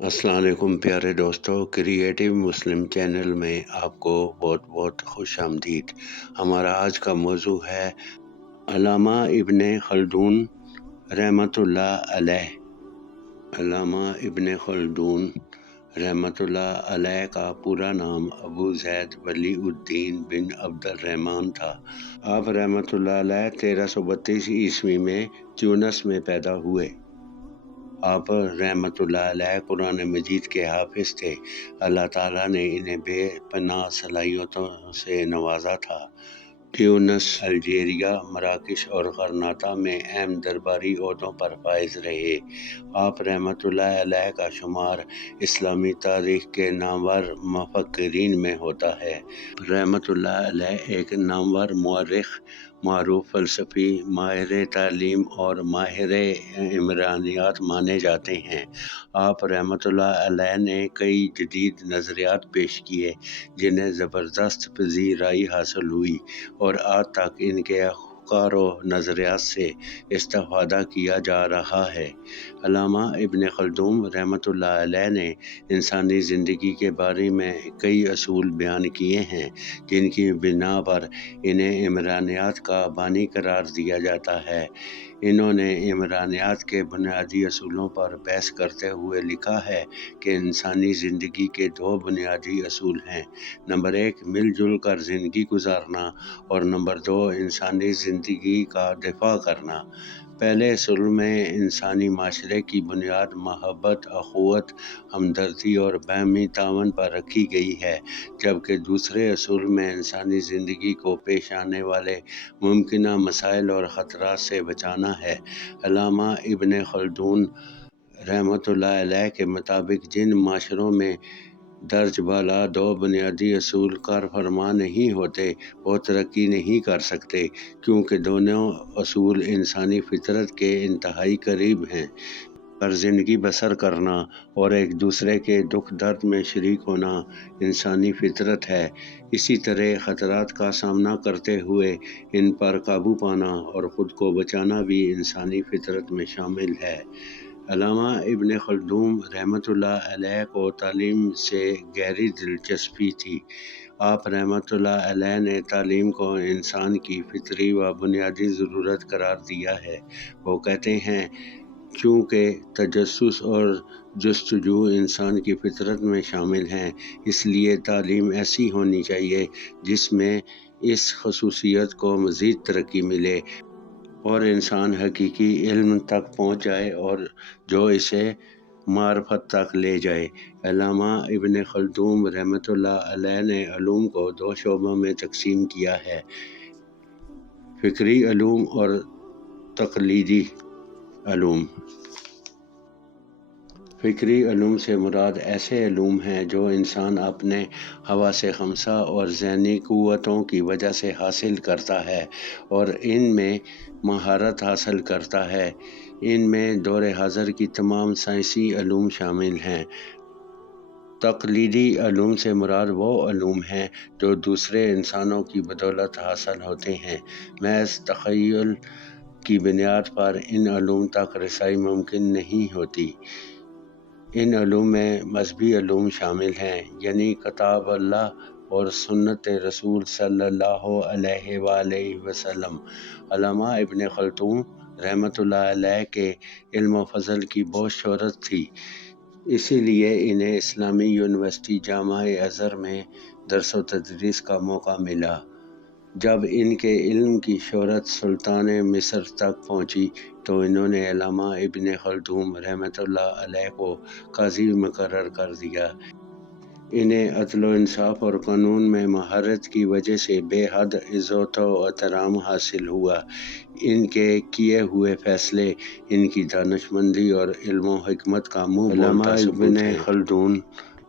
السلام علیکم پیارے دوستو، کریٹیو مسلم چینل میں آپ کو بہت بہت خوش آمدید۔ ہمارا آج کا موضوع ہے علامہ ابن خلدون رحمۃ اللہ علیہ۔ علامہ ابن خلدون رحمۃ اللہ علیہ کا پورا نام ابو زید ولی الدین بن عبد الرحمن تھا۔ آپ رحمۃ اللہ علیہ 1332 عیسوی میں تیونس میں پیدا ہوئے۔ آپ رحمۃ اللہ علیہ قرآن مجید کے حافظ تھے۔ اللہ تعالیٰ نے انہیں بے پناہ صلاحیتوں سے نوازا تھا۔ تیونس، الجیریا، مراکش اور غرناطہ میں اہم درباری عہدوں پر فائز رہے۔ آپ رحمۃ اللہ علیہ کا شمار اسلامی تاریخ کے نامور مفکرین میں ہوتا ہے۔ رحمۃ اللہ علیہ ایک نامور مورخ، معروف فلسفی، ماہر تعلیم اور ماہر عمرانیات مانے جاتے ہیں۔ آپ رحمۃ اللہ علیہ نے کئی جدید نظریات پیش کیے جنہیں زبردست پذیرائی حاصل ہوئی اور آج تک ان کے افکار و نظریات سے استفادہ کیا جا رہا ہے۔ علامہ ابن خلدون رحمۃ اللہ علیہ نے انسانی زندگی کے بارے میں کئی اصول بیان کیے ہیں جن کی بنا پر انہیں عمرانیات کا بانی قرار دیا جاتا ہے۔ انہوں نے عمرانیات کے بنیادی اصولوں پر بحث کرتے ہوئے لکھا ہے کہ انسانی زندگی کے دو بنیادی اصول ہیں: نمبر 1 مل جل کر زندگی گزارنا اور نمبر 2 انسانی زندگی کا دفاع کرنا۔ پہلے اصول میں انسانی معاشرے کی بنیاد محبت، اخوت، ہمدردی اور باہمی تعاون پر رکھی گئی ہے، جبکہ دوسرے اصول میں انسانی زندگی کو پیش آنے والے ممکنہ مسائل اور خطرات سے بچانا ہے۔ علامہ ابن خلدون رحمۃ اللہ علیہ کے مطابق جن معاشروں میں درج بالا دو بنیادی اصول کارفرما نہیں ہوتے وہ ترقی نہیں کر سکتے، کیونکہ دونوں اصول انسانی فطرت کے انتہائی قریب ہیں۔ پر زندگی بسر کرنا اور ایک دوسرے کے دکھ درد میں شریک ہونا انسانی فطرت ہے۔ اسی طرح خطرات کا سامنا کرتے ہوئے ان پر قابو پانا اور خود کو بچانا بھی انسانی فطرت میں شامل ہے۔ علامہ ابن خلدون رحمۃ اللہ علیہ کو تعلیم سے گہری دلچسپی تھی۔ آپ رحمۃ اللہ علیہ نے تعلیم کو انسان کی فطری و بنیادی ضرورت قرار دیا ہے۔ وہ کہتے ہیں، چونکہ تجسس اور جستجو انسان کی فطرت میں شامل ہیں، اس لیے تعلیم ایسی ہونی چاہیے جس میں اس خصوصیت کو مزید ترقی ملے اور انسان حقیقی علم تک پہنچ جائے اور جو اسے معرفت تک لے جائے۔ علامہ ابن خلدون رحمۃ اللہ علیہ نے علوم کو دو شعبوں میں تقسیم کیا ہے: فکری علوم اور تقلیدی علوم۔ فکری علوم سے مراد ایسے علوم ہیں جو انسان اپنے حواس خمسہ اور ذہنی قوتوں کی وجہ سے حاصل کرتا ہے اور ان میں مہارت حاصل کرتا ہے۔ ان میں دور حاضر کی تمام سائنسی علوم شامل ہیں۔ تقلیدی علوم سے مراد وہ علوم ہیں جو دوسرے انسانوں کی بدولت حاصل ہوتے ہیں۔ محض تخیل کی بنیاد پر ان علوم تک رسائی ممکن نہیں ہوتی۔ ان علوم میں مذہبی علوم شامل ہیں، یعنی کتاب اللہ اور سنت رسول صلی اللہ علیہ وآلہ وسلم۔ علامہ ابن خلدون رحمۃ اللہ علیہ کے علم و فضل کی بہت شہرت تھی، اسی لیے انہیں اسلامی یونیورسٹی جامعہ ازہر میں درس و تدریس کا موقع ملا۔ جب ان کے علم کی شہرت سلطان مصر تک پہنچی تو انہوں نے علامہ ابن خلدون رحمۃ اللہ علیہ کو قاضی مقرر کر دیا۔ انہیں عدل و انصاف اور قانون میں مہارت کی وجہ سے بے حد عزت و احترام حاصل ہوا۔ ان کے کیے ہوئے فیصلے ان کی دانشمندی اور علم و حکمت کا منہ بولتا ثبوت ہیں۔ علامہ ابن خلدون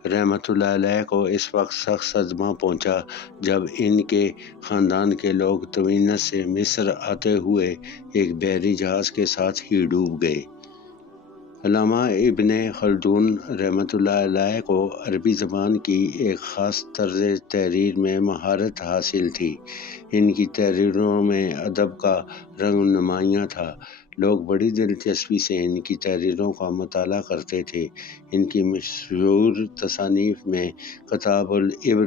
رحمۃ اللہ علیہ کو اس وقت سخت صدمہ پہنچا جب ان کے خاندان کے لوگ تیونس سے مصر آتے ہوئے ایک بحری جہاز کے ساتھ ہی ڈوب گئے۔ علامہ ابن خلدون رحمۃ اللہ علیہ کو عربی زبان کی ایک خاص طرز تحریر میں مہارت حاصل تھی۔ ان کی تحریروں میں ادب کا رنگ نمایاں تھا۔ لوگ بڑی دلچسپی سے ان کی تحریروں کا مطالعہ کرتے تھے۔ ان کی مشہور تصانیف میں کتاب العبر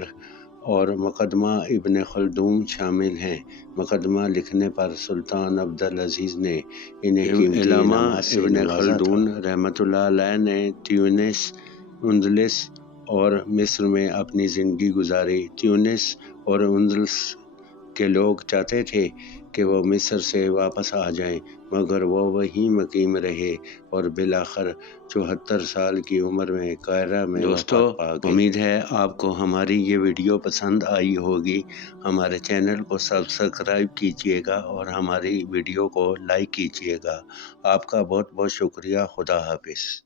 اور مقدمہ ابن خلدون شامل ہیں۔ مقدمہ لکھنے پر سلطان عبدالعزیز نے انہیں قیمتی انعامات سے نوازا تھا۔ ابن خلدون رحمۃ اللہ علیہ نے تیونس، اندلس اور مصر میں اپنی زندگی گزاری۔ تیونس اور اندلس کے لوگ چاہتے تھے کہ وہ مصر سے واپس آ جائیں، مگر وہ وہیں مقیم رہے اور بالآخر 74 سال کی عمر میں قاہرہ میں وفات پا گئے۔ امید ہے آپ کو ہماری یہ ویڈیو پسند آئی ہوگی۔ ہمارے چینل کو سبسکرائب کیجیے گا اور ہماری ویڈیو کو لائک کیجیے گا۔ آپ کا بہت بہت شکریہ۔ خدا حافظ۔